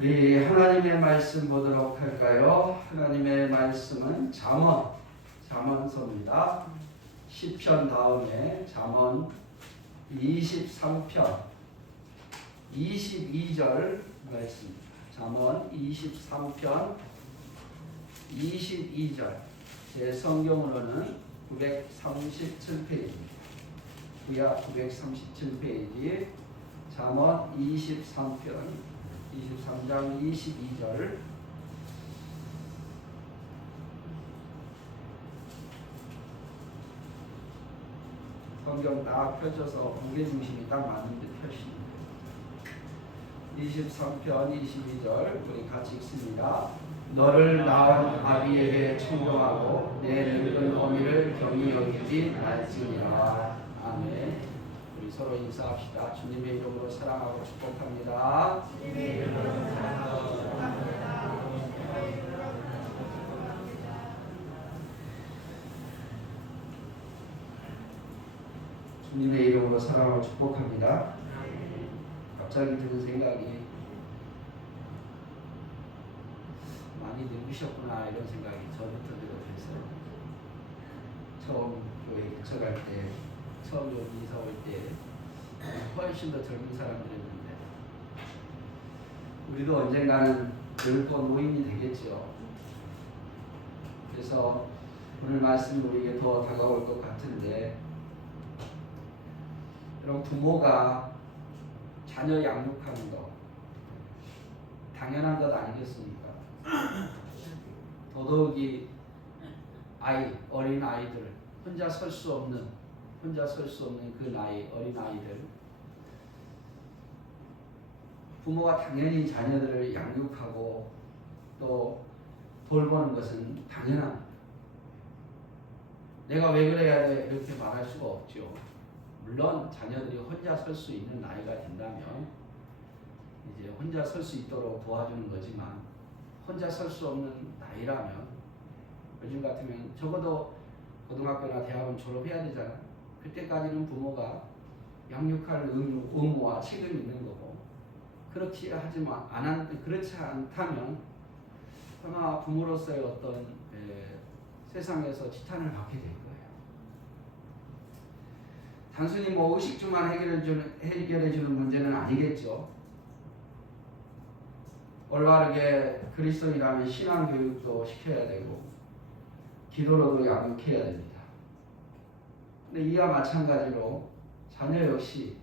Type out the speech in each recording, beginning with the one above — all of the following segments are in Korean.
우리 하나님의 말씀 보도록 할까요? 하나님의 말씀은 잠언서입니다. 시편 다음에 잠언 23편 22절 말씀입니다. 잠언 23편 22절 제 성경으로는 937페이지입니다. 구약 937페이지 잠언 23편 23장 22절 성경 딱 펼쳐서 무게중심이 딱 맞는 데 펴십니다. 23편 22절 우리 같이 읽습니다. 너를 낳은 아비에게 청정하고 내 늙은 어미를 경히 여기지 말지니라. 아멘. 우리 서로 인사합시다. 주님의 이름으로 사랑하고 축복합니다. 주님의 이름으로 사랑하고 축복합니다. 주님의 이름으로 사랑하고 축복합니다. 갑자기 드는 생각이 많이 늙으셨구나 이런 생각이 저부터 들었어요. 처음 교회 개척할 때 처음 여기 이사 올 때 훨씬 더 젊은 사람들이었는데 우리도 언젠가는 늙고 노인이 되겠죠. 그래서 오늘 말씀이 우리에게 더 다가올 것 같은데 여러분 부모가 자녀 양육하는 거 당연한 것 아니겠습니까? 더더욱이 어린 아이들 혼자 설 수 없는 그 나이 어린 아이들 부모가 당연히 자녀들을 양육하고 또 돌보는 것은 당연합니다. 내가 왜 그래야 돼 이렇게 말할 수가 없죠. 물론 자녀들이 혼자 설 수 있는 나이가 된다면 이제 혼자 설 수 있도록 도와주는 거지만 혼자 설 수 없는 나이라면 요즘 같으면 적어도 고등학교나 대학은 졸업해야 되잖아. 그때까지는 부모가 양육할 의무와 책임이 있는 거고 그렇지 않다면 아마 부모로서의 어떤 세상에서 지탄을 받게 될 거예요. 단순히 뭐 의식주만 해결해 주는 문제는 아니겠죠. 올바르게 그리스도인이라면 신앙 교육도 시켜야 되고 기도로도 양육해야 됩니다. 근데 이와 마찬가지로 자녀 역시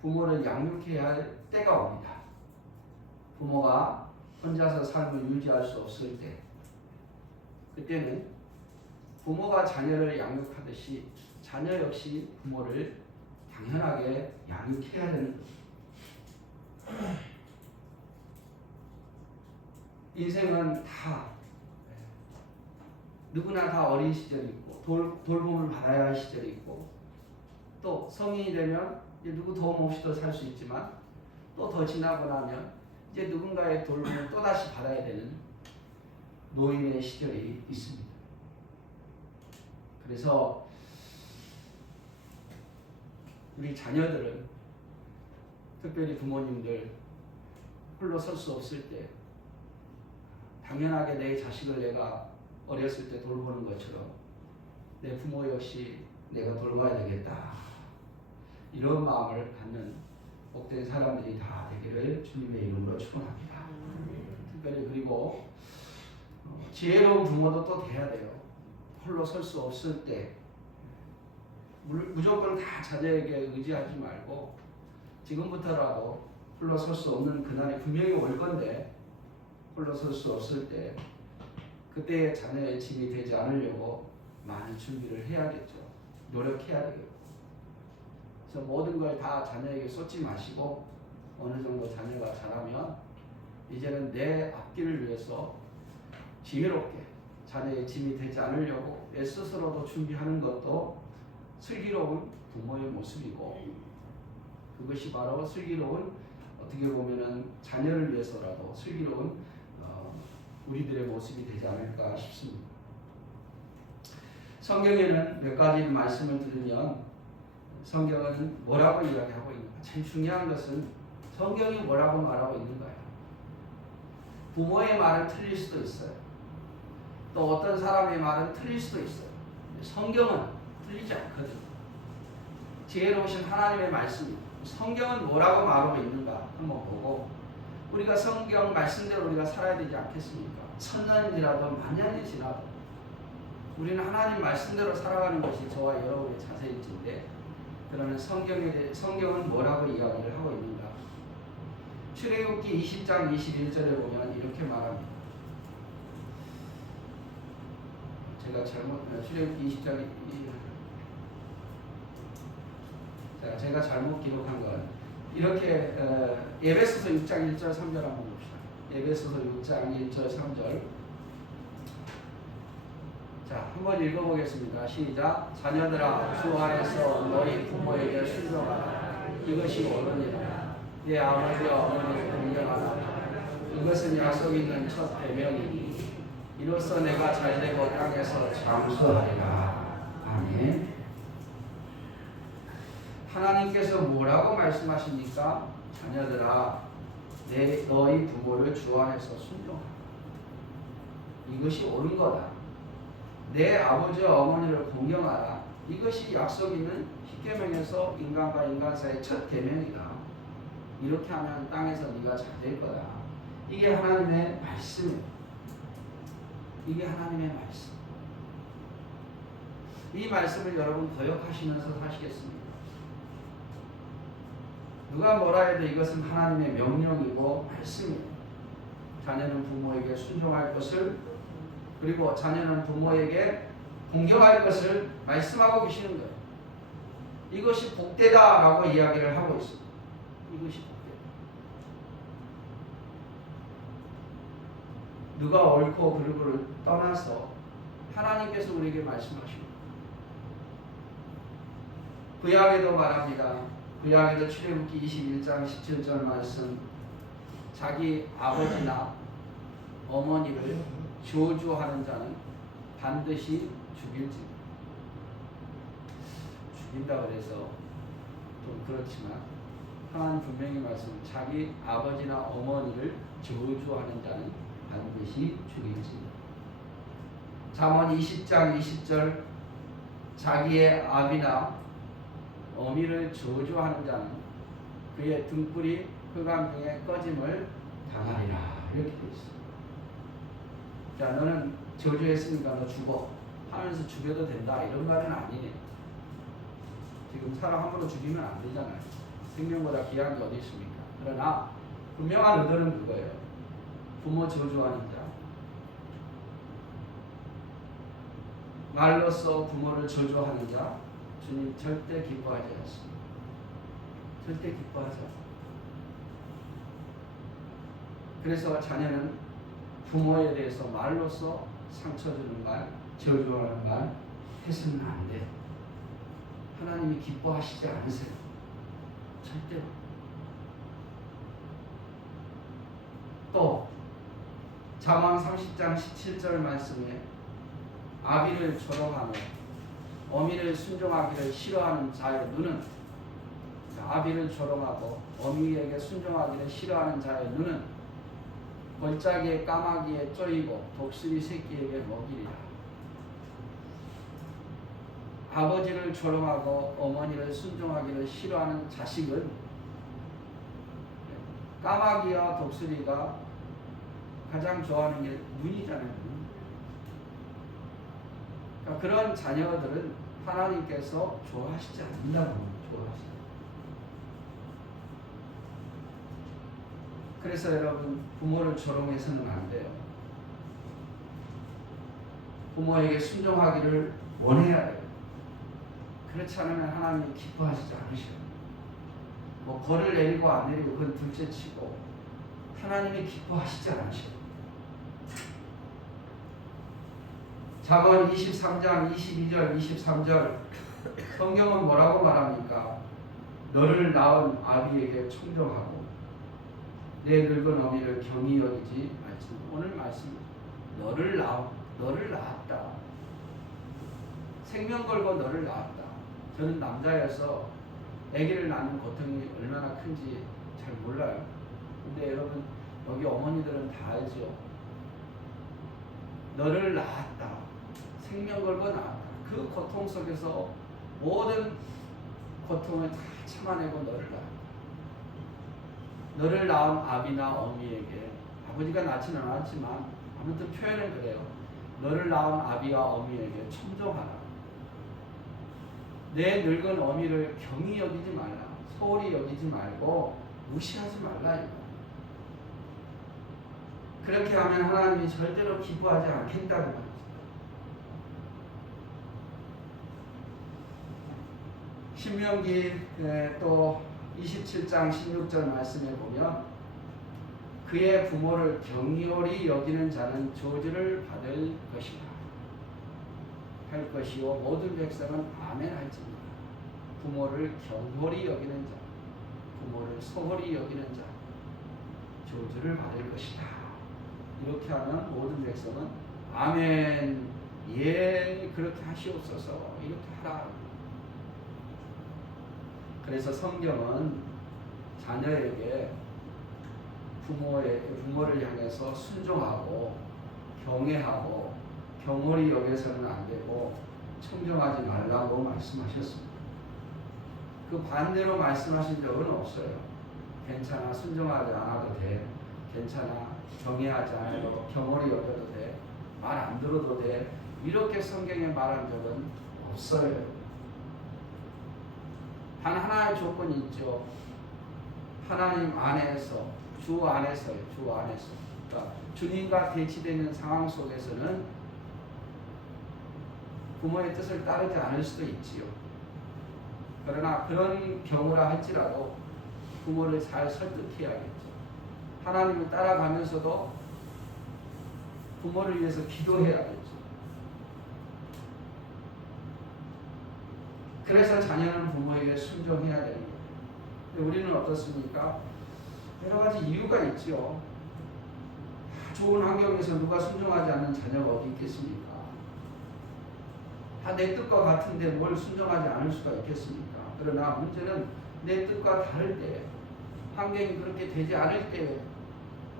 부모를 양육해야 할 때가 옵니다. 부모가 혼자서 삶을 유지할 수 없을 때 그때는 부모가 자녀를 양육하듯이 자녀 역시 부모를 당연하게 양육해야 되는 겁니다. 인생은 누구나 다 어린 시절이 있고 돌봄을 받아야 할 시절이 있고 또 성인이 되면 이제 누구 도움 없이도 살 수 있지만 또 더 지나고 나면 이제 누군가의 돌봄을 또다시 받아야 되는 노인의 시절이 있습니다. 그래서 우리 자녀들은 특별히 부모님들 홀로 설 수 없을 때 당연하게 내 자식을 내가 어렸을 때 돌보는 것처럼 내 부모 역시 내가 돌봐야 되겠다. 이런 마음을 갖는 복된 사람들이 다 되기를 주님의 이름으로 축원합니다. 특별히 그리고 지혜로운 부모도 또 돼야 돼요. 홀로 설 수 없을 때 무조건 다 자녀에게 의지하지 말고 지금부터라도 홀로 설 수 없는 그날이 분명히 올 건데 홀로 설 수 없을 때 그때 자녀의 짐이 되지 않으려고 많은 준비를 해야겠죠. 노력해야 되겠고 그래서 모든 걸 다 자녀에게 쏟지 마시고 어느 정도 자녀가 자라면 이제는 내 앞길을 위해서 지혜롭게 자녀의 짐이 되지 않으려고 내 스스로도 준비하는 것도 슬기로운 부모의 모습이고 그것이 바로 슬기로운 어떻게 보면은 자녀를 위해서라도 슬기로운 우리들의 모습이 되지 않을까 싶습니다. 성경에는 몇 가지 말씀을 들으면 성경은 뭐라고 이야기하고 있는가? 제일 중요한 것은 성경이 뭐라고 말하고 있는가요? 부모의 말은 틀릴 수도 있어요. 또 어떤 사람의 말은 틀릴 수도 있어요. 성경은 틀리지 않거든요. 지혜로우신 하나님의 말씀입니다. 성경은 뭐라고 말하고 있는가 한번 보고 우리가 성경 말씀대로 우리가 살아야 되지 않겠습니까? 천년이라도 만년이 지나도 우리는 하나님 말씀대로 살아가는 것이 저와 여러분의 자세일진데 그러면 성경은 뭐라고 이야기를 하고 있는가? 출애굽기 20장 21절에 보면 이렇게 말합니다. 출애굽기 20장 제가 잘못 기록한 건 이렇게 에베소서 6장 1절 3절 한번 봅시다. 에베소서 6장 1절 3절 자, 한번 읽어보겠습니다. 시작. 자녀들아 주 안에서 너희 부모에게 순종하라. 이것이 옳으니라. 내 아버지와 어머니를 공경하라. 이것은 약속 있는 첫 계명이니 이로써 내가 잘되고 땅에서 장수하리라. 아멘. 하나님께서 뭐라고 말씀하십니까? 자녀들아 너희 부모를 주 안에서 순종하라. 이것이 옳은 거다. 내 아버지와 어머니를 공경하라. 이것이 약속 있는 십계명에서 인간과 인간 사이의 첫 계명이다. 이렇게 하면 땅에서 네가 잘 될 거다. 이게 하나님의 말씀이에요. 이게 하나님의 말씀. 이 말씀을 여러분 거역하시면서 사시겠습니까? 누가 뭐라 해도 이것은 하나님의 명령이고 말씀이에요. 자녀는 부모에게 순종할 것을 그리고 자녀는 부모에게 공경할 것을 말씀하고 계시는 거예요. 이것이 복되다라고 이야기를 하고 있습니다. 이것이 복되다. 누가 옳고 그르고를 떠나서 하나님께서 우리에게 말씀하십니다. 구약에도 말합니다. 구약에도 출애굽기 21장 17절 말씀 자기 아버지나 어머니를 저주하는 자는 반드시 죽일지. 죽인다 그래서 좀 그렇지만 하나님 분명히 말씀 자기 아버지나 어머니를 저주하는 자는 반드시 죽일지. 잠언 20장 20절 자기의 아비나 어미를 저주하는 자는 그의 등불이 흑암 중에 꺼짐을 당하리라. 이렇게 되어 있습니다. 자, 너는 저주했으니까 너 죽어 하면서 죽여도 된다 이런 말은 아니네. 지금 사람 함부로 죽이면 안 되잖아요. 생명보다 귀한 게 어디 있습니까? 그러나 분명한 의도는 그거예요. 부모 저주하는 자, 말로써 부모를 저주하는 자 주님 절대 기뻐하지 않습니다. 절대 기뻐하지 않습니다. 그래서 자녀는 부모에 대해서 말로써 상처 주는 말, 저주하는 말 해서는 안 돼. 하나님이 기뻐하시지 않으세요. 절대로. 또 잠언 30장 17절 말씀에 아비를 조롱하며 어미를 순종하기를 싫어하는 자의 눈은 아비를 조롱하고 어미에게 순종하기를 싫어하는 자의 눈은 골짜기에 까마귀에 쪼이고 독수리 새끼에게 먹이리라. 아버지를 조롱하고 어머니를 순종하기를 싫어하는 자식은 까마귀와 독수리가 가장 좋아하는 게 눈이잖아요. 그러니까 그런 자녀들은 하나님께서 좋아하시지 않는다고 좋아하시죠. 그래서 여러분 부모를 조롱해서는 안 돼요. 부모에게 순종하기를 원해야 돼요. 그렇지 않으면 하나님이 기뻐하시지 않으셔요. 뭐 벌을 내리고 안 내리고 그건 둘째치고 하나님이 기뻐하시지 않으셔요. 잠언 23장 22절 23절 성경은 뭐라고 말합니까? 너를 낳은 아비에게 청정하고 내 늙은 어미를 경히 여기지 말지. 오늘 말씀 너를 낳았다. 생명 걸고 너를 낳았다. 저는 남자여서 아기를 낳는 고통이 얼마나 큰지 잘 몰라요. 근데 여러분 여기 어머니들은 다 알죠. 너를 낳았다. 생명 걸고 낳았다. 그 고통 속에서 모든 고통을 다 참아내고 너를 낳았다. 너를 낳은 아비나 어미에게, 아버지가 낳지는 않았지만 아무튼 표현은 그래요. 너를 낳은 아비와 어미에게 청정하라. 내 늙은 어미를 경히 여기지 말라. 소홀히 여기지 말고 무시하지 말라. 그렇게 하면 하나님이 절대로 기뻐하지 않겠다고 말이죠. 신명기 또 27장 16절 말씀에 보면 그의 부모를 경홀히 여기는 자는 저주를 받을 것이다 할 것이요 모든 백성은 아멘 할지니라. 부모를 경홀히 여기는 자, 부모를 소홀히 여기는 자 저주를 받을 것이다. 이렇게 하면 모든 백성은 아멘, 예, 그렇게 하시옵소서, 이렇게 하라. 그래서 성경은 자녀에게 부모를 향해서 순종하고 경외하고 경홀히 여겨서는 안 되고 청정하지 말라고 말씀하셨습니다. 그 반대로 말씀하신 적은 없어요. 괜찮아, 순종하지 않아도 돼. 괜찮아, 경외하지 않아도 경홀히 여겨도 돼. 말 안 들어도 돼. 이렇게 성경에 말한 적은 없어요. 단 하나의 조건이 있죠. 하나님 안에서, 주 안에서요. 주 안에서. 그러니까 주님과 대치되는 상황 속에서는 부모의 뜻을 따르지 않을 수도 있지요. 그러나 그런 경우라 할지라도 부모를 잘 설득해야겠죠. 하나님을 따라가면서도 부모를 위해서 기도해야겠죠. 그래서 자녀는 부모에게 순종해야 되는 거예요. 근데 우리는 어떻습니까? 여러 가지 이유가 있죠. 좋은 환경에서 누가 순종하지 않는 자녀가 어디 있겠습니까? 다 내 뜻과 같은데 뭘 순종하지 않을 수가 있겠습니까? 그러나 문제는 내 뜻과 다를 때, 환경이 그렇게 되지 않을 때,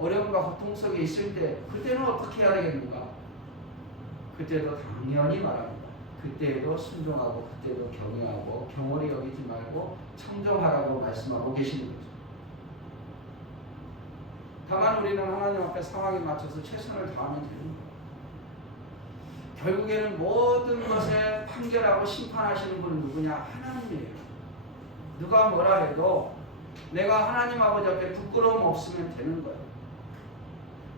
어려움과 고통 속에 있을 때, 그때는 어떻게 해야 되겠는가? 그때도 당연히 말합니다. 그때에도 순종하고, 그때도 경외하고, 경홀히 여기지 말고 청정하라고 말씀하고 계시는 거죠. 다만 우리는 하나님 앞에 상황에 맞춰서 최선을 다하면 되는 거예요. 결국에는 모든 것에 판결하고 심판하시는 분은 누구냐? 하나님이에요. 누가 뭐라 해도 내가 하나님 아버지 앞에 부끄러움 없으면 되는 거예요.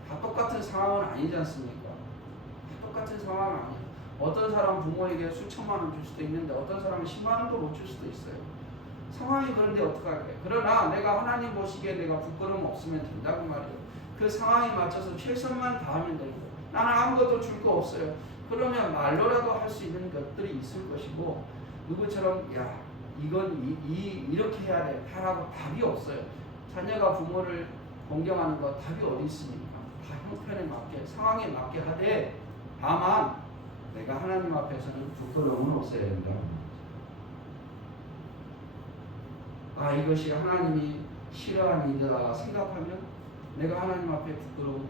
다 똑같은 상황은 아니지 않습니까? 다 똑같은 상황은 아니에요. 어떤 사람은 부모에게 수천만 원 줄 수도 있는데 어떤 사람은 10만 원도 못 줄 수도 있어요. 상황이 그런데 어떡할까요? 그러나 내가 하나님 보시기에 내가 부끄러움 없으면 된다고 말이에요. 그 상황에 맞춰서 최선만 다하면 되는 거예요. 나는 아무것도 줄 거 없어요. 그러면 말로라도 할 수 있는 것들이 있을 것이고, 누구처럼 야 이건 이렇게 해야 돼 하라고 답이 없어요. 자녀가 부모를 공경하는 거 답이 어디 있습니까? 다 형편에 맞게, 상황에 맞게 하되, 다만 내가 하나님 앞에서는 부끄러움은 없어야 된다. 아, 이것이 하나님이 싫어하는 일이다 생각하면 내가 하나님 앞에 부끄러움,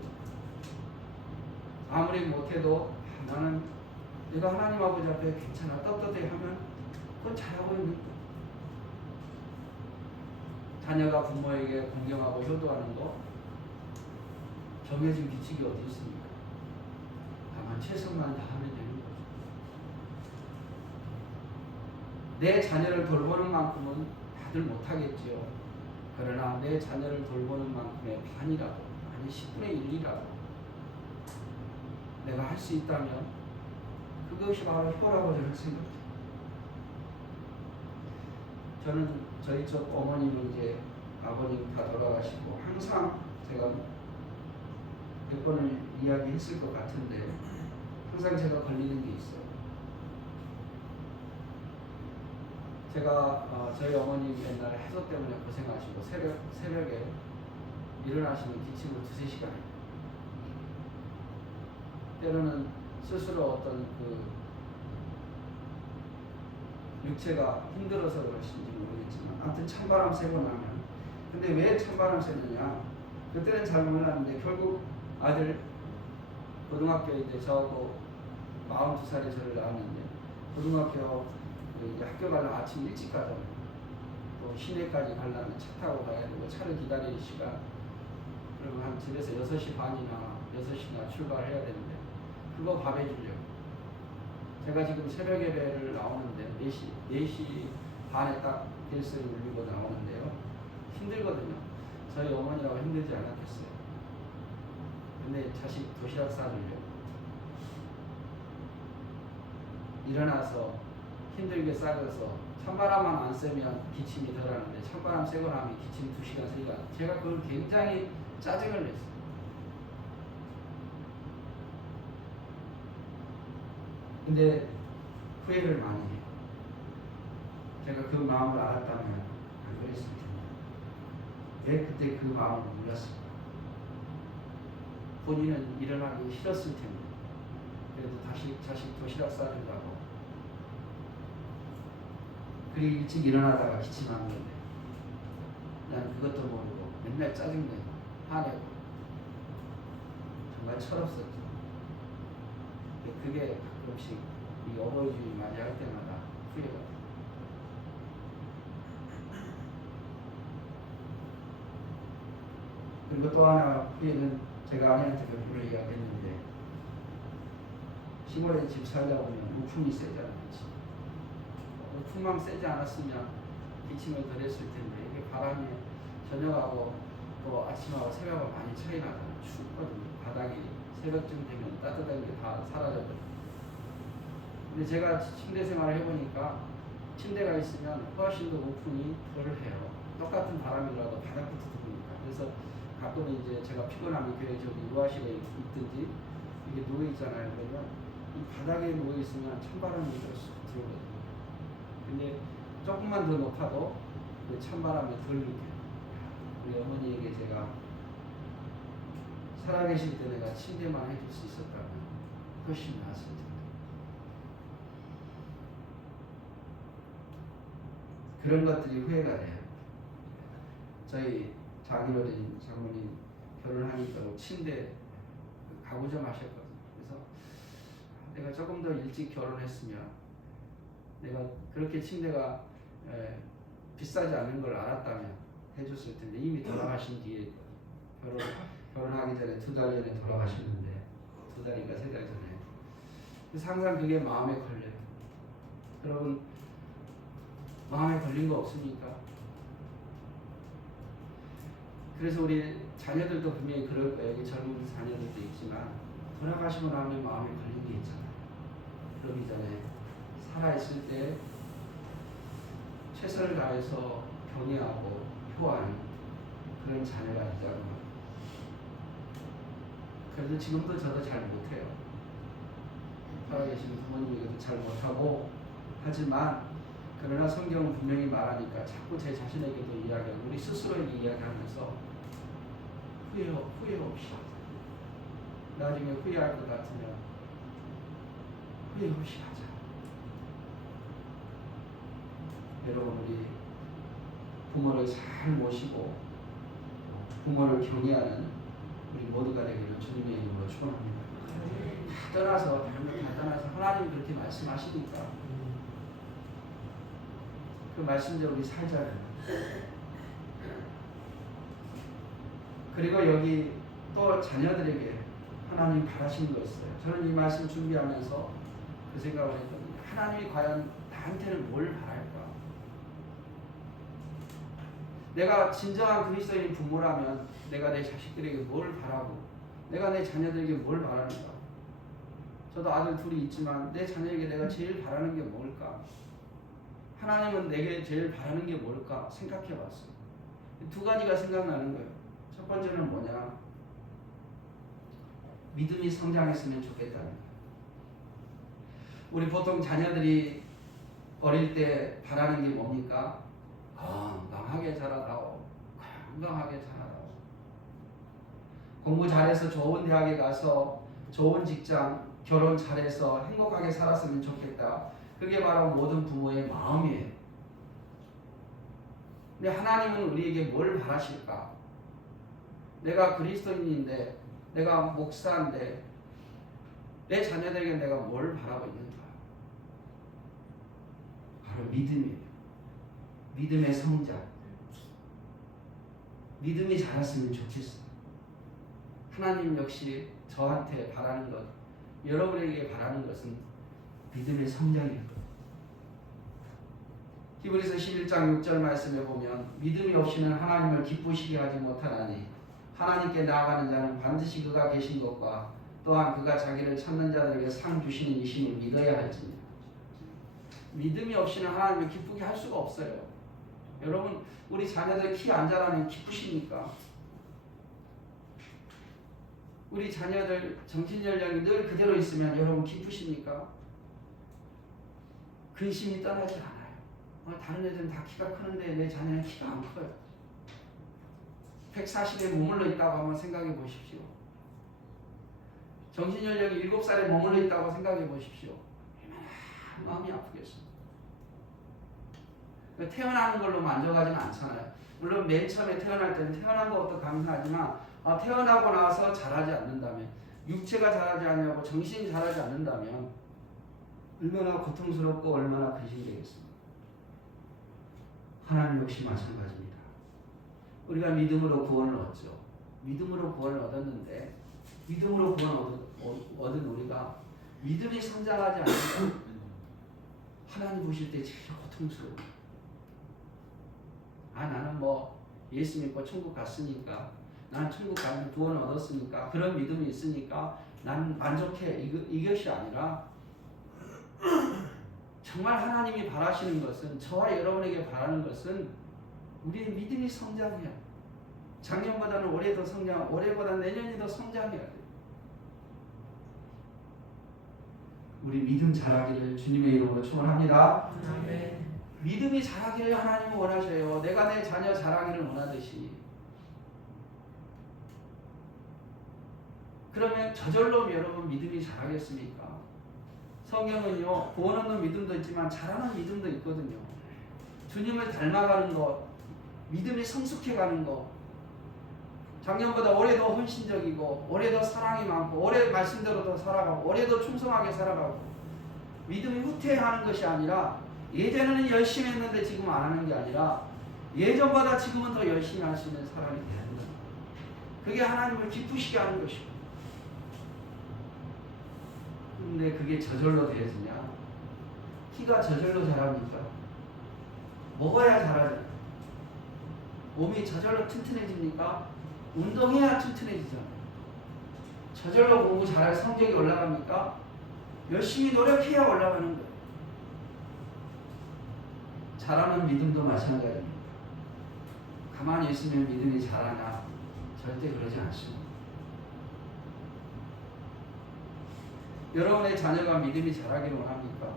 아무리 못해도 나는 내가 하나님 아버지 앞에 괜찮아, 떳떳해 하면 그건 잘하고 있는 거야. 자녀가 부모에게 공경하고 효도하는 거 정해진 규칙이 어디 있습니까? 다만 최선만 다하면 되는 거죠. 내 자녀를 돌보는 만큼은 다들 못하겠지요. 그러나 내 자녀를 돌보는 만큼의 반이라도, 아니 10분의 1이라도 내가 할 수 있다면 그것이 바로 효라고 저는 생각해요. 저는 저희 쪽 어머님은 이제 아버님 다 돌아가시고 항상 제가 몇 번을 이야기했을 것 같은데 항상 제가 걸리는 게 있어요. 제가 저희 어머님 옛날에 해소 때문에 고생하시고 새벽에 일어나시는 기침을 2-3시간 때로는 스스로 어떤 그 육체가 힘들어서 그러신지 모르겠지만 아무튼 찬바람 쐬고 나면, 근데 왜 찬바람 쐬느냐? 그때는 잘 몰랐는데 결국 아들 고등학교 이제 저하고 42살에 저를 낳았는데 고등학교 이제 학교 가려면 아침 일찍 가잖아요. 또 시내까지 가려면 차 타고 가야 되고 차를 기다리는 시간 그러면 한 집에서 6시 반이나 6시나 출발해야 되는데 그거 밥 해주려고 제가 지금 새벽 예배를 나오는데 4시 반에 딱 벨소리 울리고 나오는데요. 힘들거든요. 저희 어머니하고 힘들지 않았겠어요. 근데 자식 도시락 싸주려고 일어나서 힘들게 싸줘서 찬바람만 안 쐬면 기침이 덜하는데 찬바람 쐬고 나면 기침 2시간 3시간 제가 그걸 굉장히 짜증을 냈어요. 근데 후회를 많이 해요. 제가 그 마음을 알았다면 안 그랬을 텐데 왜 그때 그 마음을 몰랐을까? 본인은 일어나기 싫었을 텐데 그래도 다시 자식 도시락 싸준다고 그리 일찍 일어나다가 기침한 건데 난 그것도 모르고 맨날 짜증내고 화내고 정말 철없었죠. 그게 가끔씩 이 어버이주의 맞이할 때마다 후회가 돼요. 그리고 또 하나 후회는 제가 아내한테 몇 번을 이야기했는데 시골에 집 살다 보면 우풍이 세잖아요. 우풍만 세지 않았으면 기침을 덜 했을 텐데 이게 바람이 저녁하고 또 아침하고 새벽하고 많이 차이 나잖아요. 춥거든요. 바닥이 새벽쯤 되면 따뜻한 게 다 사라져버려요. 근데 제가 침대 생활을 해보니까 침대가 있으면 훨씬 더 우풍이 덜 해요. 똑같은 바람이라도 바닥부터 들어오니까. 그래서 가끔 이제 제가 피곤하면 교회 저기 유아실에 있든지 이게 누워있잖아요. 그러면 이 바닥에 누워있으면 찬바람이 들어오거든요. 근데 조금만 더 높아도 그 찬바람이 덜 느껴요. 우리 어머니에게 제가 살아계실 때 내가 침대만 해줄 수 있었다면 훨씬 나았을 텐데. 그런 것들이 후회가 돼요. 저희 장인어른 장모님 결혼하니까 침대 가구 좀 하셨거든요. 그래서 내가 조금 더 일찍 결혼했으면 내가 그렇게 침대가 비싸지 않은 걸 알았다면 해줬을 텐데 이미 돌아가신 뒤에 결혼하기 전에 2달 전에 돌아가셨는데 2달인가 3달 전에 그래서 항상 그게 마음에 걸려요. 여러분 마음에 걸린 거 없습니까? 그래서 우리 자녀들도 분명히 그럴 거예요. 젊은 자녀들도 있지만 돌아가시고 나면 마음에 걸린 게 있잖아요. 그러기 전에 살아있을 때 최선을 다해서 경애하고 효하는 그런 자녀가 있잖아요. 그래서 지금도 저도 잘 못해요. 살아계신 부모님에게도 잘 못하고 하지만 그러나 성경은 분명히 말하니까 자꾸 제 자신에게도 이야기하고 우리 스스로에게 이야기하면서 후회 없이 나중에 후회할 것 같으면 후회 없이 하자. 여러분 우리 부모를 잘 모시고 부모를 경외하는 우리 모두가 되기를 주님의 이름으로 축원합니다. 다 떠나서 다 떠나서 하나님이 그렇게 말씀하시니까 그 말씀대로 우리 살자는. 그리고 여기 또 자녀들에게 하나님 바라시는 거 있어요. 저는 이 말씀 준비하면서 그 생각을 했거든요. 하나님이 과연 나한테는 뭘 바랄까? 내가 진정한 그리스도인 부모라면 내가 내 자식들에게 뭘 바라고 내가 내 자녀들에게 뭘 바라는가? 저도 아들 둘이 있지만 내 자녀에게 내가 제일 바라는 게 뭘까? 하나님은 내게 제일 바라는 게 뭘까? 생각해 봤어요. 2가지가 생각나는 거예요. 첫 번째는 뭐냐? 믿음이 성장했으면 좋겠다는 거예요. 우리 보통 자녀들이 어릴 때 바라는 게 뭡니까? 건강하게 자라다오. 건강하게 자라다오. 공부 잘해서 좋은 대학에 가서 좋은 직장, 결혼 잘해서 행복하게 살았으면 좋겠다. 그게 바로 모든 부모의 마음이에요. 근데 하나님은 우리에게 뭘 바라실까? 내가 그리스도인인데, 내가 목사인데 내 자녀들에게 내가 뭘 바라고 있는가? 바로 믿음이에요. 믿음의 성장. 믿음이 자랐으면 좋겠어요. 하나님 역시 저한테 바라는 것, 여러분에게 바라는 것은 믿음의 성장이에요. 히브리서 11장 6절 말씀에 보면 믿음이 없이는 하나님을 기쁘시게 하지 못하나니 하나님께 나아가는 자는 반드시 그가 계신 것과 또한 그가 자기를 찾는 자들에게 상 주시는 이심을 믿어야 할지니. 믿음이 없이는 하나님을 기쁘게 할 수가 없어요. 여러분, 우리 자녀들 키 안 자라면 기쁘십니까? 우리 자녀들 정신연령이 늘 그대로 있으면 여러분 기쁘십니까? 근심이 떠나지 않아요. 다른 애들은 다 키가 크는데 내 자녀는 키가 안 커요. 140에 머물러 있다고 한번 생각해 보십시오. 정신연령이 7살에 머물러 있다고 생각해 보십시오. 얼마나 마음이 아프겠습니까? 태어나는 걸로 만족하지는 않잖아요. 물론 맨 처음에 태어날 때는 태어난 것도 감사하지만 태어나고 나서 자라지 않는다면, 육체가 자라지 않냐고 정신이 자라지 않는다면 얼마나 고통스럽고 얼마나 근심되겠습니까? 하나님 역시 마찬가지입니다. 우리가 믿음으로 구원을 얻죠. 믿음으로 구원을 얻었는데 믿음으로 구원을 얻은 우리가 믿음이 성장하지 않으면 하나님 보실 때 제일 고통스러워요. 나는 예수 믿고 천국 갔으니까, 난 천국 가는 구원을 얻었으니까, 그런 믿음이 있으니까 난 만족해. 이것이 아니라 정말 하나님이 바라시는 것은, 저와 여러분에게 바라는 것은 우리의 믿음이 성장해야 돼요. 작년보다는 올해 더 성장, 올해보다 내년이 더 성장해야 돼요. 우리 믿음 자라기를 주님의 이름으로 축원합니다. 아멘. 믿음이 자라기를 하나님은 원하셔요. 내가 내 자녀 자라기를 원하듯이. 그러면 저절로 여러분 믿음이 자라겠습니까? 성경은요, 구원 얻는 믿음도 있지만 자라는 믿음도 있거든요. 주님을 닮아가는 것, 믿음이 성숙해가는 것, 작년보다 올해 더 헌신적이고, 올해 더 사랑이 많고, 올해 말씀대로 더 살아가고, 올해 더 충성하게 살아가고, 믿음이 후퇴하는 것이 아니라, 예전에는 열심히 했는데 지금 안 하는 게 아니라 예전보다 지금은 더 열심히 할 수 있는 사람이 되는 거예요. 그게 하나님을 기쁘시게 하는 것이고. 근데 그게 저절로 되어지냐? 키가 저절로 자랍니까? 먹어야 자라죠. 몸이 저절로 튼튼해집니까? 운동해야 튼튼해지잖아요. 저절로 공부 잘할 성적이 올라갑니까? 열심히 노력해야 올라가는 거예요. 자라는 믿음도 마찬가지입니다. 가만히 있으면 믿음이 자라나? 절대 그러지 않습니다. 여러분의 자녀가 믿음이 자라기를 원합니까?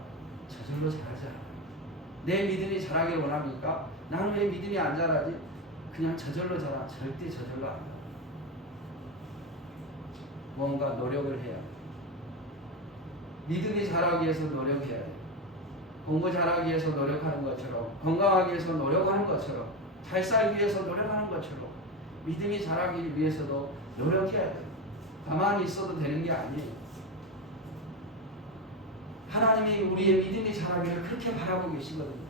저절로 자라지 않아요. 내 믿음이 자라기를 원합니까? 나는 왜 믿음이 안 자라지? 그냥 저절로 자라. 절대 저절로 안 자라. 뭔가 노력을 해야 돼. 믿음이 자라기 위해서 노력해야 돼. 공부 잘하기 위해서 노력하는 것처럼, 건강하기 위해서 노력하는 것처럼, 잘 살기 위해서 노력하는 것처럼 믿음이 자라기 위해서도 노력해야 돼요. 가만히 있어도 되는 게 아니에요. 하나님이 우리의 믿음이 자라기를 그렇게 바라고 계시거든요.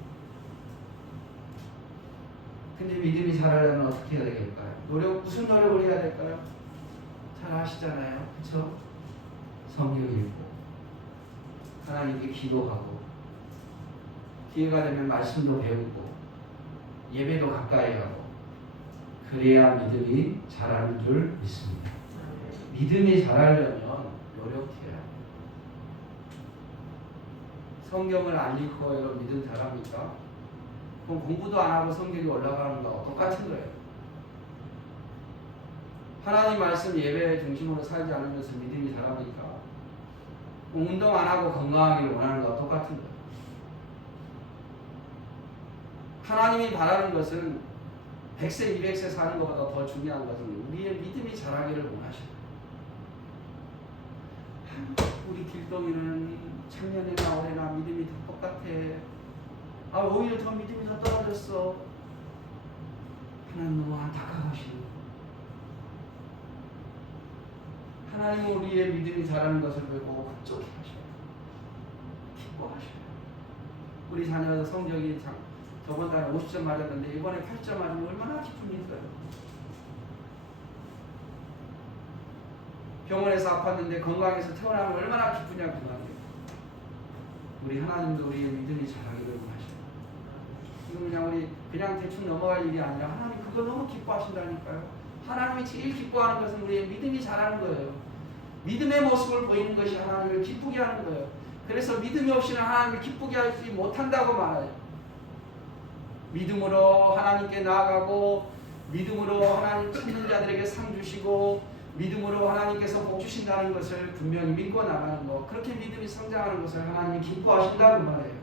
근데 믿음이 자라려면 어떻게 해야 될까요? 무슨 노력을 해야 될까요? 잘 아시잖아요. 그렇죠? 성경 읽고, 하나님께 기도하고, 기회가 되면 말씀도 배우고, 예배도 가까이 하고, 그래야 믿음이 자라는 줄 믿습니다. 믿음이 자라려면 노력해야 해요. 성경을 안 읽고 여러분 믿음 자랍니까? 그럼 공부도 안 하고 성경이 올라가는 거하고 똑같은 거예요. 하나님 말씀 예배 중심으로 살지 않으면서 믿음이 자랍니까? 운동 안 하고 건강하기를 원하는 거와 똑같은 거예요. 하나님이 바라는 것은 100세, 200세 사는 것보다 더 중요한 것은 우리의 믿음이 자라기를 원하셔요. 우리 길동이는 작년이나 올해나 믿음이 더 똑같아. 오히려 더 믿음이 더 떨어졌어. 하나님 너무 안타까우시네. 하나님은 우리의 믿음이 자라는 것을 보고 흡족해 하셔요. 기뻐하셔요. 우리 자녀 성적이 저번 달에 50점 맞았는데 이번에 8점 맞으면 얼마나 기쁩니까? 병원에서 아팠는데 건강해서 태어나면 얼마나 기쁘냐 그 말이에요. 우리 하나님도 우리의 믿음이 자라기를 원하셔요. 이거 그냥 대충 넘어갈 일이 아니라 하나님 그거 너무 기뻐하신다니까요. 하나님이 제일 기뻐하는 것은 우리의 믿음이 자라는 거예요. 믿음의 모습을 보이는 것이 하나님을 기쁘게 하는 거예요. 그래서 믿음이 없이는 하나님을 기쁘게 하지 못한다고 말해요. 믿음으로 하나님께 나아가고 믿음으로 하나님 찾는 자들에게 상 주시고 믿음으로 하나님께서 복 주신다는 것을 분명히 믿고 나가는 것, 그렇게 믿음이 성장하는 것을 하나님이 기뻐하신다고 말해요.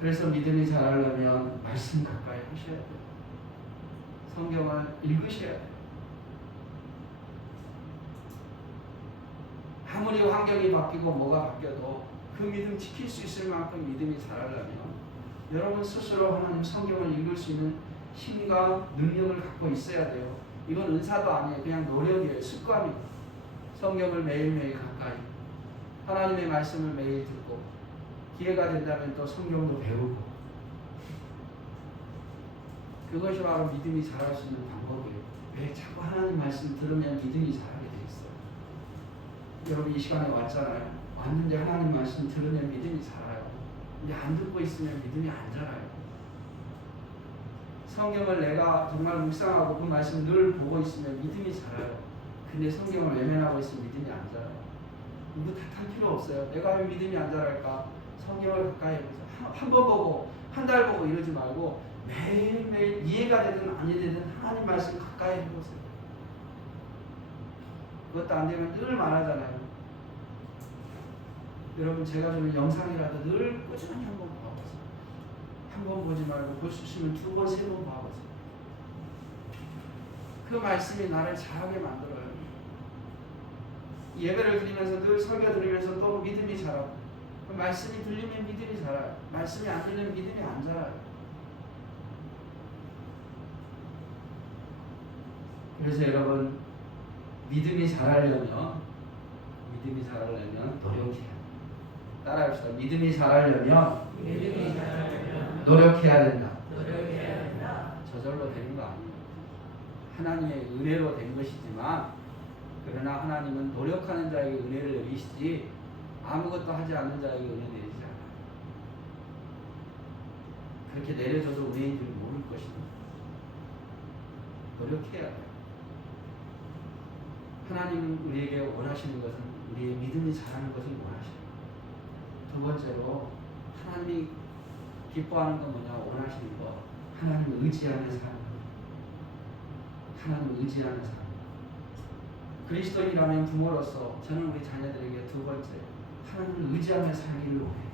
그래서 믿음이 자라려면 말씀 가까이 하셔야 돼요. 성경을 읽으셔야 돼요. 아무리 환경이 바뀌고 뭐가 바뀌어도 그 믿음 지킬 수 있을 만큼 믿음이 자라려면 여러분 스스로 하나님 성경을 읽을 수 있는 힘과 능력을 갖고 있어야 돼요. 이건 은사도 아니에요. 그냥 노력이에요. 습관이에요. 성경을 매일매일 가까이, 하나님의 말씀을 매일 듣고, 기회가 된다면 또 성경도 배우고, 그것이 바로 믿음이 자랄 수 있는 방법이에요. 왜 자꾸 하나님 말씀 들으면 믿음이 자라게 돼 있어요. 여러분 이 시간에 왔잖아요. 왔는데 하나님 말씀 들으면 믿음이 자라요. 근데 안 듣고 있으면 믿음이 안 자라요. 성경을 내가 정말 묵상하고 그 말씀 늘 보고 있으면 믿음이 자라요. 근데 성경을 외면하고 있으면 믿음이 안 자라요. 이거 탓할 필요 없어요. 내가 왜 믿음이 안 자랄까? 성경을 가까이 해보세요. 한 번 보고 한 달 보고 이러지 말고 매일매일 이해가 되든 아니 되든 하나님 말씀 가까이 해보세요. 그것도 안 되면 늘 말하잖아요. 여러분 제가 주는 영상이라도 늘 꾸준히 한번 봐보세요. 한 번 보지 말고 볼 수 있으면 두 번, 세 번 봐보세요. 그 말씀이 나를 잘하게 만들어요. 예배를 드리면서 늘 설교 드리면서 또 믿음이 자라고, 그 말씀이 들리면 믿음이 자라요. 말씀이 안 들리면 믿음이 안 자라요. 그래서 여러분 믿음이 자라려면 노력해야 돼요. 따라합시다. 믿음이 자라려면 노력해야 된다. 저절로 되는 거 아니에요. 하나님의 은혜로 된 것이지만, 그러나 하나님은 노력하는 자에게 은혜를 내리시지 아무것도 하지 않는 자에게 은혜 내리지 않아요. 그렇게 내려줘도 은혜인 줄 모를 것입니다. 노력해야 돼요. 하나님은 우리에게 원하시는 것은 우리의 믿음이 자라는 것을 원하셔요. 두 번째로 하나님이 기뻐하는 건 뭐냐, 원하시는 거, 하나님을 의지하는 삶. 하나님을 의지하는 삶. 그리스도인이라면 부모로서 저는 우리 자녀들에게 두 번째, 하나님을 의지하며 살기를 원해요.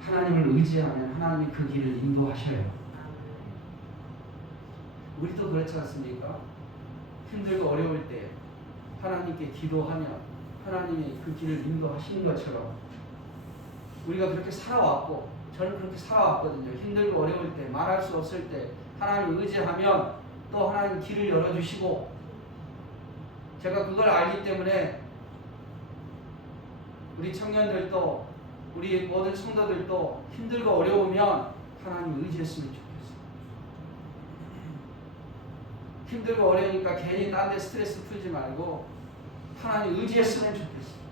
하나님을 의지하면 하나님이 그 길을 인도하셔요. 우리도 그렇지 않습니까? 힘들고 어려울 때 하나님께 기도하면 하나님이 그 길을 인도하시는 것처럼 우리가 그렇게 살아왔고, 저는 그렇게 살아왔거든요. 힘들고 어려울 때, 말할 수 없을 때 하나님을 의지하면 또 하나님 길을 열어주시고, 제가 그걸 알기 때문에 우리 청년들도 우리 모든 성도들도 힘들고 어려우면 하나님을 의지했으면 좋겠어요. 힘들고 어려우니까 괜히 딴 데 스트레스 풀지 말고 하나님 의지했으면 좋겠어요.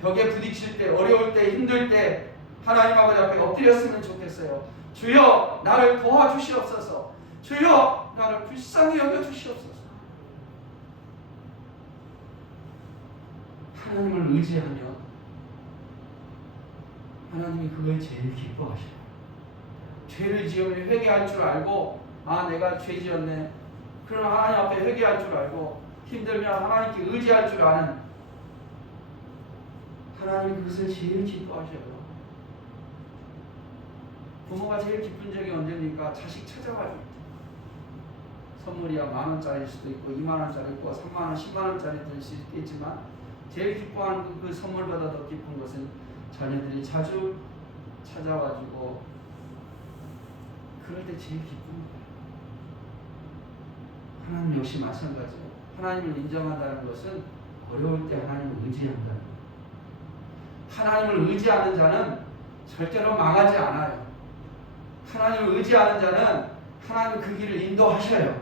벽에 부딪힐 때, 어려울 때, 힘들 때 하나님 아버지 앞에 엎드렸으면 좋겠어요. 주여 나를 도와주시옵소서. 주여 나를 불쌍히 여겨주시옵소서. 하나님을 의지하면 하나님이 그걸 제일 기뻐하셔요. 죄를 지으면 회개할 줄 알고, 아 내가 죄 지었네, 그러나 하나님 앞에 회개할 줄 알고, 힘들면 하나님께 의지할 줄 아는 하나님이 그것을 제일 기뻐하셔요. 부모가 제일 기쁜 적이 언제입니까? 자식 찾아와요. 선물이야 10,000원짜리일 수도 있고 20,000원짜리 있고 30,000원, 10만원짜리 될 수 있겠지만, 제일 기뻐하는 그 선물보다 더 기쁜 것은 자녀들이 자주 찾아와주고 그럴 때 제일 기쁩니다. 역시 마찬가지예요. 하나님을 인정한다는 것은 어려울 때 하나님을 의지한다는 거예요. 하나님을 의지하는 자는 절대로 망하지 않아요. 하나님을 의지하는 자는 하나님 그 길을 인도하셔요.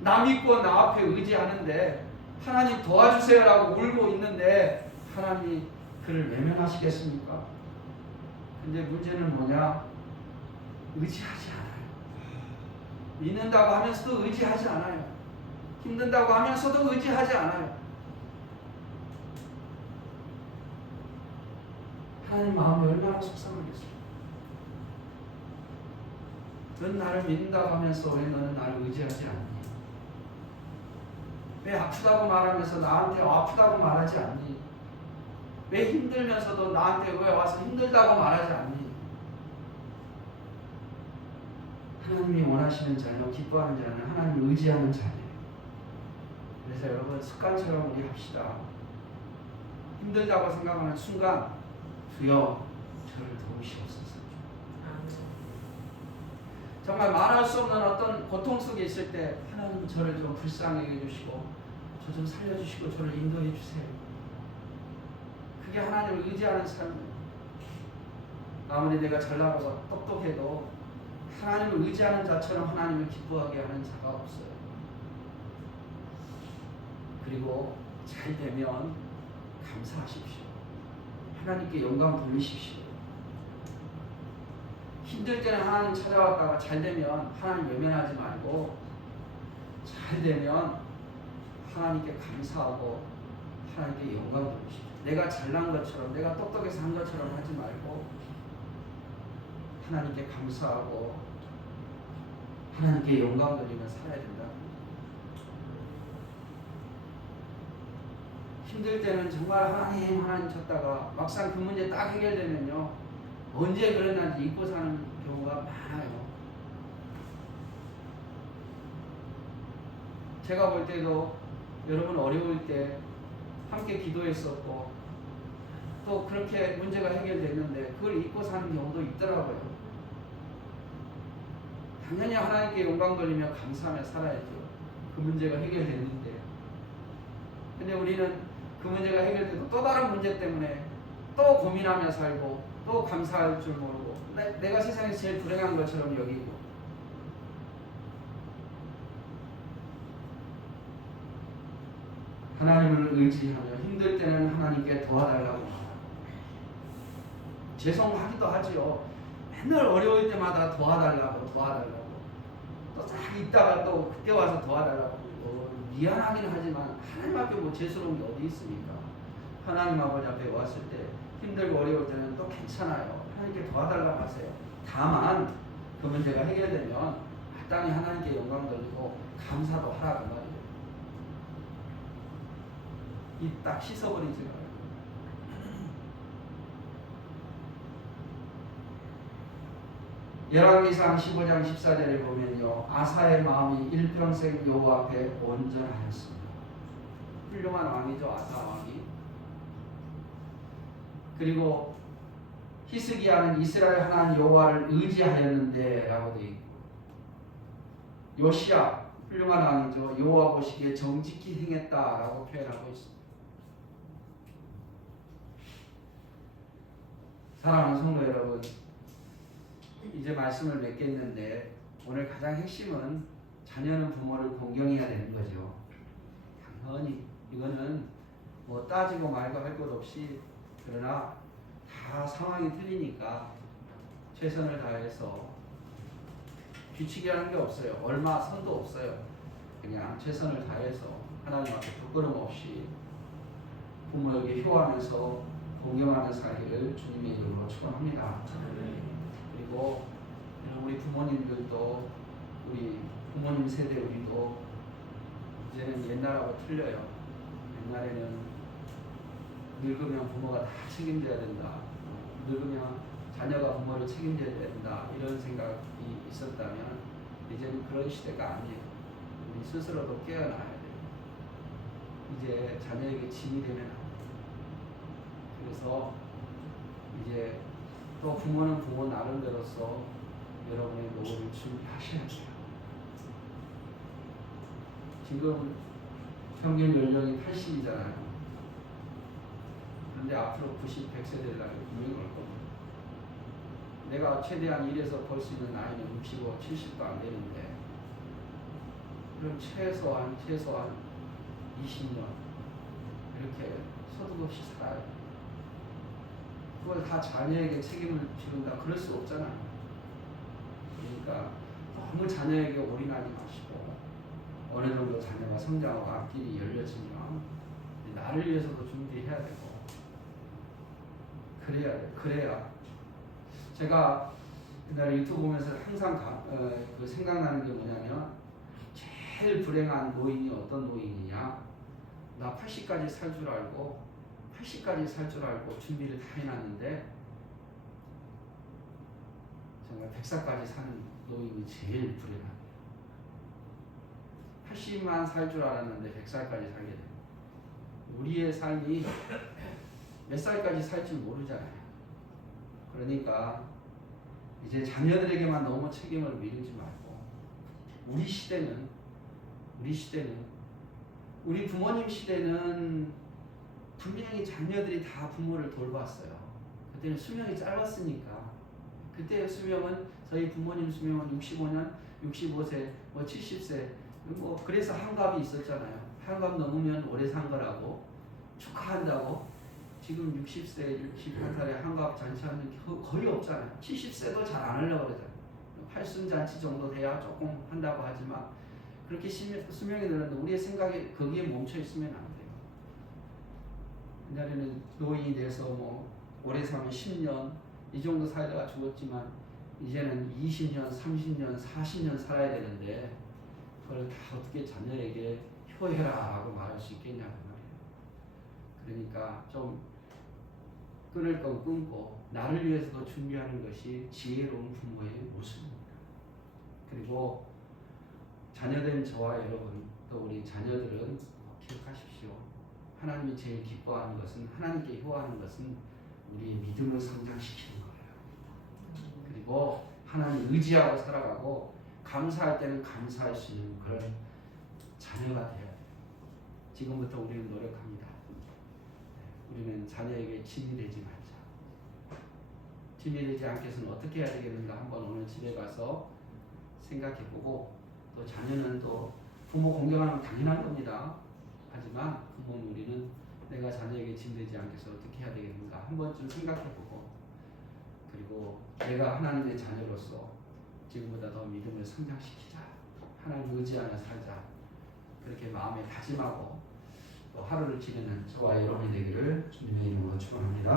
나 믿고 나 앞에 의지하는데 하나님 도와주세요라고 울고 있는데 하나님이 그를 외면하시겠습니까? 근데 문제는 뭐냐? 의지하지 않아요. 믿는다고 하면서도 의지하지 않아요. 힘든다고 하면서도 의지하지 않아요. 하나님 마음이 얼마나 속상하겠어요. 넌 나를 믿는다고 하면서 왜 너는 나를 의지하지 않니? 왜 아프다고 말하면서 나한테 아프다고 말하지 않니? 왜 힘들면서도 나한테 왜 와서 힘들다고 말하지 않니? 하나님이 원하시는 자녀, 기뻐하는 자는 하나님을 의지하는 자녀예요. 그래서 여러분 습관처럼 우리 합시다. 힘들다고 생각하는 순간 주여 저를 도우시옵소서. 정말 말할 수 없는 어떤 고통 속에 있을 때 하나님 저를 좀 불쌍하게 해주시고 저 좀 살려주시고 저를 인도해 주세요. 그게 하나님을 의지하는 삶이에요. 아무리 내가 잘나가고 똑똑해도 하나님을 의지하는 자처럼 하나님을 기뻐하게 하는 자가 없어요. 그리고 잘 되면 감사하십시오. 하나님께 영광 돌리십시오. 힘들 때는 하나님 찾아왔다가 잘 되면 하나님 외면하지 말고 잘 되면 하나님께 감사하고 하나님께 영광 돌리십시오. 내가 잘난 것처럼 내가 똑똑해서 한 것처럼 하지 말고 하나님께 감사하고 하나님께 영광 돌리며 살아야 된다. 힘들 때는 정말 하나님 찾다가 막상 그 문제 딱 해결되면요 언제 그랬는지 잊고 사는 경우가 많아요. 제가 볼 때도 여러분 어려울 때 함께 기도했었고 또 그렇게 문제가 해결됐는데 그걸 잊고 사는 경우도 있더라고요. 당연히 하나님께 영광 돌리며 감사하며 살아야죠. 그 문제가 해결됐는데. 근데 우리는 그 문제가 해결돼도 또 다른 문제 때문에 또 고민하며 살고 또 감사할 줄 모르고 내가 세상에서 제일 불행한 것처럼 여기고 하나님을 의지하며 힘들 때는 하나님께 도와달라고 말합니다. 죄송하기도 하지요. 맨날 어려울 때마다 도와달라고 또 딱 있다가 또 그때 와서 도와달라고 미안하긴 하지만 하나님 앞에 뭐 죄스러운 게 어디 있습니까? 하나님 아버지 앞에 왔을 때 힘들고 어려울 때는 또 괜찮아요. 하나님께 도와달라고 하세요. 다만 그 문제가 해결되면 마땅히 하나님께 영광 돌리고 감사도 하라고 말이에요. 이 딱 씻어버리지 말아요. 열왕기상 15장 14절에 보면요 아사의 마음이 일평생 여호와 앞에 온전하였습니다. 훌륭한 왕이죠. 아사 왕이. 그리고 히스기야는 이스라엘 하나님 여호와를 의지하였는데 라고 되어 있고 요시야 훌륭한 왕이죠. 여호와 보시기에 정직히 행했다라고 표현하고 있습니다. 사랑하는 성도 여러분, 이제 말씀을 맺겠는데 오늘 가장 핵심은 자녀는 부모를 공경해야 되는 거죠. 당연히 이거는 뭐 따지고 말고 할 것 없이 그러나 다 상황이 틀리니까 최선을 다해서 규칙이라는 게 없어요. 얼마 선도 없어요. 그냥 최선을 다해서 하나님 앞에 부끄럼 없이 부모에게 효하면서 공경하며 살기를 주님의 이름으로 축원합니다. 그리고 우리 부모님들도 우리 부모님 세대 우리도 이제는 옛날하고 틀려요. 옛날에는 늙으면 부모가 다 책임져야 된다. 늙으면 자녀가 부모를 책임져야 된다. 이런 생각이 있었다면 이제는 그런 시대가 아니에요. 우리 스스로도 깨어나야 돼요. 이제 자녀에게 짐이 되면 안 돼요. 그래서 이제 또 부모는 부모 나름대로서 여러분의 노후를 준비하셔야 돼요. 지금 평균 연령이 80이잖아요. 그런데 앞으로 90, 100세 될 날이 분명히 올 겁니다. 내가 최대한 일해서 벌 수 있는 나이는 65, 70도 안 되는데 그럼 최소한 20년 이렇게 소득 없이 살아야 돼. 그걸 다 자녀에게 책임을 지른다 그럴 수 없잖아요. 그러니까 너무 자녀에게 올인하지 마시고 어느 정도 자녀가 성장하고 앞길이 열려지면 나를 위해서도 준비해야 되고 그래야 돼. 그래야 제가 옛날에 유튜브 보면서 항상 생각나는 게 뭐냐면 제일 불행한 노인이 어떤 노인이냐, 나 80까지 살 줄 알고 준비를 다 해놨는데 정말 100살까지 사는 노인이 제일 불행합니다. 80만 살 줄 알았는데 100살까지 살게 됩니다. 우리의 삶이 몇 살까지 살지 모르잖아요. 그러니까 이제 자녀들에게만 너무 책임을 미루지 말고 우리 시대는 우리 부모님 시대는 분명히 자녀들이 다 부모를 돌봤어요. 그때는 수명이 짧았으니까. 그때의 수명은 저희 부모님 수명은 65년, 65세, 70세 그래서 한갑이 있었잖아요. 한갑 넘으면 오래 산 거라고 축하한다고. 지금 60세, 61살에 한갑 잔치하는 게 거의 없잖아요. 70세도 잘 안 하려고 그러잖아요. 팔순잔치 정도 돼야 조금 한다고 하지만 그렇게 수명이 늘었는데 우리의 생각에 거기에 멈춰 있으면 안 돼요. 옛날에는 노인이 돼서 오래 사면 10년 이 정도 살다가 죽었지만 이제는 20년, 30년, 40년 살아야 되는데 그걸 다 어떻게 자녀에게 효해라 하고 말할 수 있겠냐고 말이에요. 그러니까 좀 끊을 건 끊고 나를 위해서도 준비하는 것이 지혜로운 부모의 모습입니다. 그리고 자녀된 저와 여러분 또 우리 자녀들은 기억하십시오. 하나님이 제일 기뻐하는 것은 하나님께 효하는 것은 우리의 믿음을 성장시키는 거예요. 그리고 하나님 의지하고 살아가고 감사할 때는 감사할 수 있는 그런 자녀가 되어야 돼요. 지금부터 우리는 노력합니다. 우리는 자녀에게 짐이 되지 말자. 짐이 되지 않게 해서는 어떻게 해야 되겠는가 한번 오늘 집에 가서 생각해보고 또 자녀는 또 부모 공경하는 건 당연한 겁니다. 하지만 부모는 우리는 내가 자녀에게 짐 되지 않게 해서 어떻게 해야 되겠는가 한 번쯤 생각해보고 그리고 내가 하나님의 자녀로서 지금보다 더 믿음을 성장시키자. 하나님 의지하며 살자. 그렇게 마음에 다짐하고 또 하루를 지내는 저와 여러분이 되기를 주님의 이름으로 축원합니다.